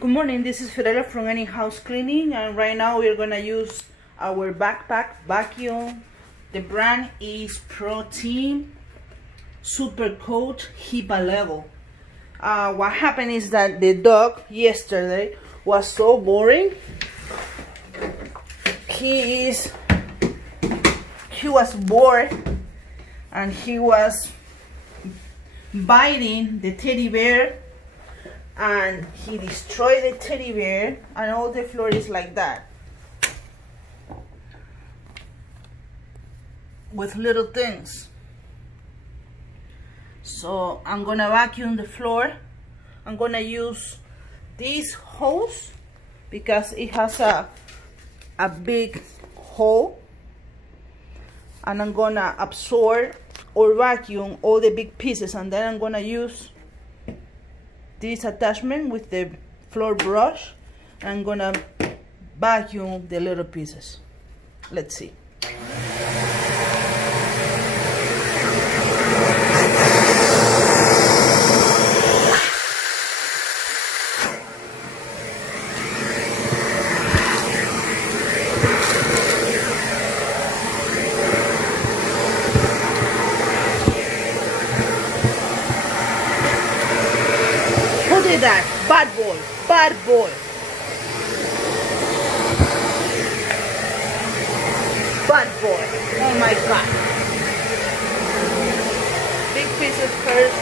Good morning, this is Fidelia from Any House Cleaning, and right now we're gonna use our backpack vacuum. The brand is Pro-Team Super Couch Hepa level. What happened is that the dog yesterday was so boring. He was bored and he was biting the teddy bear, and he destroyed the teddy bear, and all the floor is like that with little things. So I'm gonna vacuum the floor. I'm gonna use this hose because it has a big hole, and I'm gonna absorb or vacuum all the big pieces, and then I'm gonna use this attachment with the floor brush. I'm gonna vacuum the little pieces. Let's see. Who did that? Bad boy. Bad boy. Bad boy. Oh my God. Big pieces first.